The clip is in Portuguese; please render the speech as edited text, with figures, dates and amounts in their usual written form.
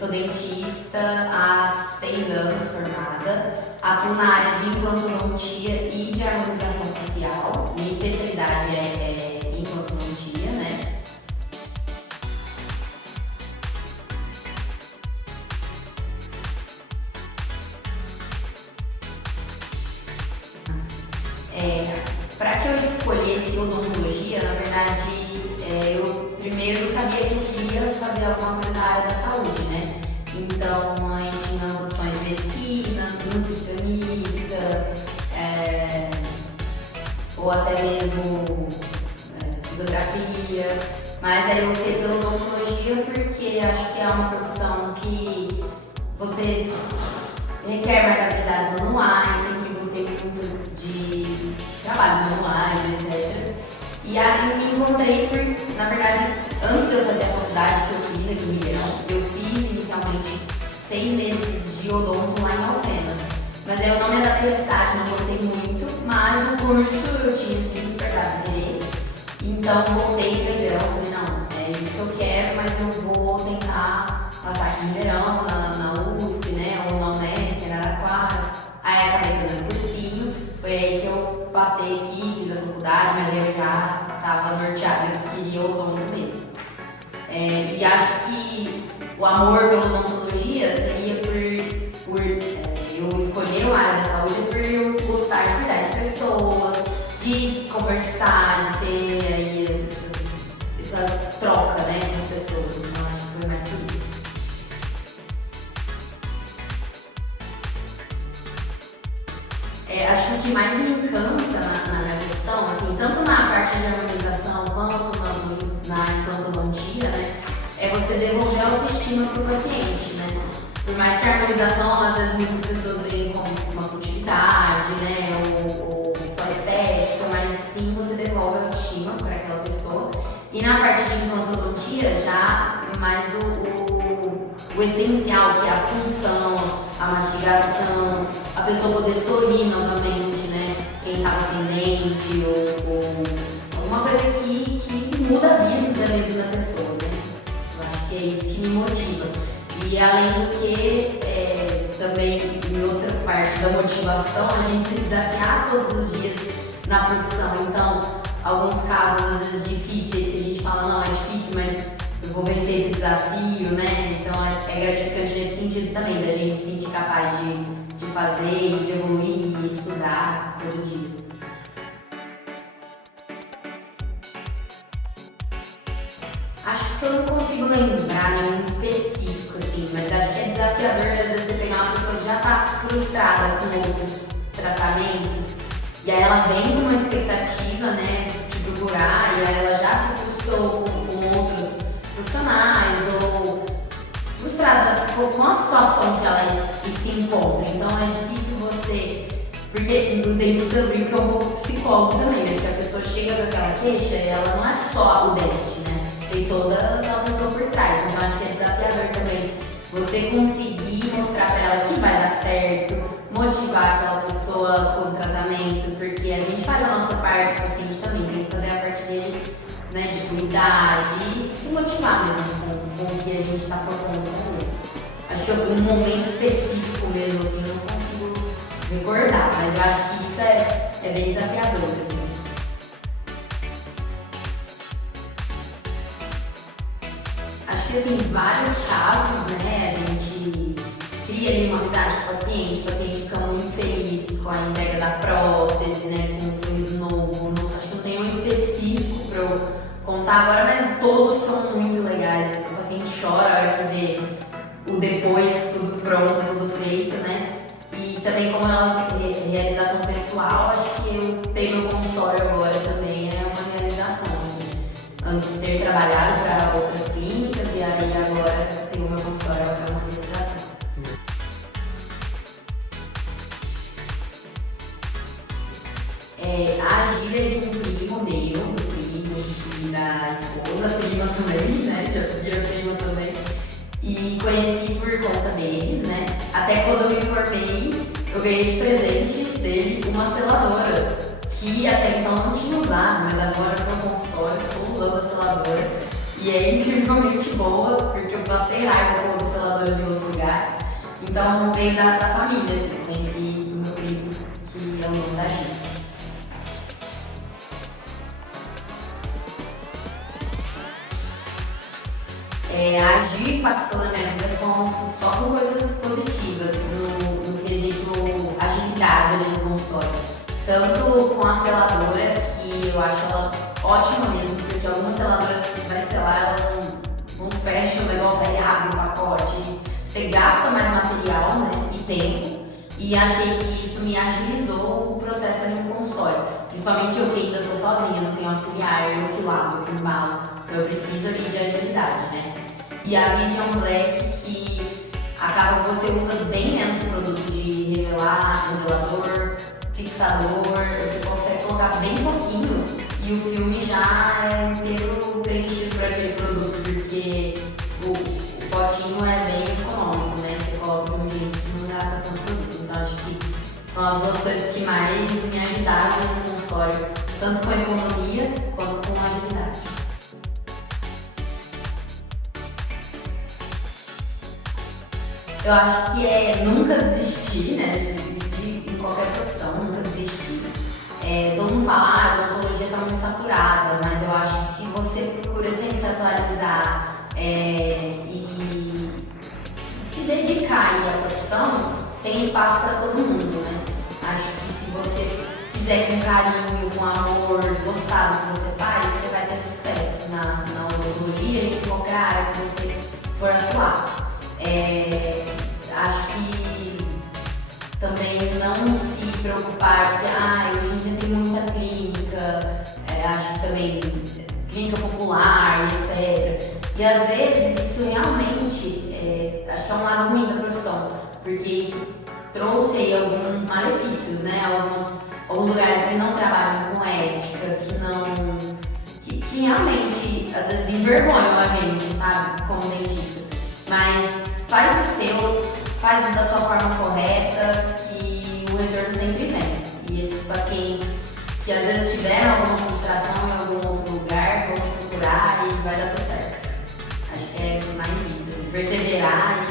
sou dentista há 6 anos formada, atuo na área de implantodontia e de harmonização facial. Minha especialidade é implantodontia, né? Para que eu escolhesse odontologia, na verdade, eu primeiro sabia que eu queria fazer alguma coisa na área da saúde, né? Então, a gente tinha as opções de medicina, nutricionista, ou até mesmo fisioterapia. Mas aí eu optei pela odontologia porque acho que é uma profissão que você requer mais habilidades manuais, sempre gostei muito de trabalhos manuais, etc. E aí eu me encontrei na verdade, antes de eu fazer a faculdade que eu fiz aqui em Ribeirão, eu fiz inicialmente 6 meses de odonto lá em Alfenas. Mas aí eu não me adaptei à cidade, não gostei muito, mas no curso eu tinha sim despertado interesse. Então voltei para Ribeirão, falei, não, é isso que eu quero, mas eu vou tentar passar aqui em Ribeirão, na USP, né, ou na Unesp, em Araraquara. Aí acabei fazendo cursinho, foi aí que eu passei aqui, fiz a faculdade, mas aí eu já estava norteada que queria odonto mesmo. E acho que o amor pela odontologia seria por eu escolher uma área da saúde por eu gostar de cuidar de pessoas, de conversar, de ter aí essa troca, né, com as pessoas. Então acho que foi mais por isso. Acho que o que mais me encanta na minha profissão, assim, tanto na parte de harmonização quanto na implantodontia, né, é você devolver a autoestima para o paciente, né? Por mais que a harmonização, às vezes muitas pessoas veem como uma futilidade, né, ou só estética, mas sim você devolve a autoestima para aquela pessoa. E na parte de implantodontia, já mais o essencial, que é a função, a mastigação, a pessoa poder sorrir novamente, né? Quem estava sem dente, ou alguma coisa que muda a vida mesmo da pessoa, né? Eu acho que é isso que me motiva. E além do que, também em outra parte da motivação, a gente se desafiar todos os dias na profissão. Então, alguns casos às vezes difíceis, que a gente fala, não, é difícil, mas eu vou vencer esse desafio, né? Então é gratificante nesse sentido também, da gente se sentir capaz de fazer, de evoluir e estudar todo dia. Acho que eu não consigo lembrar nenhum específico, assim, mas acho que é desafiador, às vezes, você pegar uma pessoa que já está frustrada com outros tratamentos, e aí ela vem com uma expectativa, né, de procurar, e aí ela já se frustrou com outros profissionais, ou frustrada com a situação que ela se encontra. Então é difícil você, porque o dentista eu brinco que é um pouco psicólogo também, né, porque a pessoa chega com aquela queixa e ela não é só o dente, né, tem toda aquela pessoa por trás. Então acho que é desafiador também você conseguir mostrar pra ela que vai dar certo, motivar aquela pessoa com o tratamento, porque a gente faz a nossa parte, o paciente também tem que fazer a parte dele, né, de cuidar, de se motivar mesmo com o que a gente está propondo com ele. Acho que um momento específico mesmo, assim, eu não consigo recordar, mas eu acho que isso é bem desafiador, assim. Acho que, assim, vários casos, né, a gente cria ali uma amizade com o paciente fica muito feliz com a entrega da prótese, né, com o sorriso novo. Acho que não tem um específico para eu contar agora, mas todos são muito legais. O paciente chora a hora que vê o depois, tudo pronto, tudo feito, né? E também como é uma realização pessoal, acho que eu ter meu consultório agora também é uma realização, assim. Antes de ter trabalhado para outras clínicas e aí agora ter o meu consultório é uma realização. A Gília é de um primo meu, do primo e da esposa, prima também, né? Já virou prima também. E conheci por conta deles, né? Até quando eu me formei, eu ganhei de presente dele uma seladora, que até então eu não tinha usado, mas agora para o consultório estou usando a seladora. e é incrivelmente boa, porque eu passei raiva com outros seladores em outros lugares. Então veio da família, assim, eu conheci o meu primo, que é o dono da Gi. A Gi impactou na minha vida só com coisas positivas, no quesito agilidade ali no consultório. Tanto com a seladora, que eu acho ela ótima mesmo, porque algumas seladoras você vai selar, ela não fecha o negócio, aí abre o pacote, você gasta mais material, né, e tempo, e achei que isso me agilizou o processo ali no consultório. Principalmente eu que ainda sou sozinha, não tenho auxiliar, eu que lavo, eu que embalo, então eu preciso ali de agilidade, né. E a Vision Black, que acaba que você usa bem menos produto de revelador, fixador, você consegue colocar bem pouquinho e o filme já é inteiro preenchido por aquele produto, porque o potinho é bem econômico, né? Você coloca de um jeito que não gasta tanto produto. Então acho que são as duas coisas que mais me ajudaram no consultório, tanto com a economia quanto com a agilidade. Eu acho que é nunca desistir, né? Em qualquer profissão, nunca desistir. Todo mundo fala, a odontologia está muito saturada, mas eu acho que se você procura sempre se atualizar e se dedicar aí à profissão, tem espaço para todo mundo, né? Acho que se você fizer com carinho, com amor, gostar do que você faz, você vai ter sucesso na odontologia e em qualquer área que você for atuar. Acho que também não se preocupar, porque hoje em dia tem muita clínica, acho que também clínica popular, etc. E às vezes isso realmente, acho que é um lado ruim da profissão, porque isso trouxe aí alguns malefícios, né? Alguns lugares que não trabalham com ética, que realmente às vezes envergonham a gente, sabe, como dentista. Mas faz o seu, faz da sua forma correta, que o retorno sempre vem. E esses pacientes que às vezes tiveram alguma frustração em algum outro lugar, vão te procurar e vai dar tudo certo. Acho que é mais isso, perseverar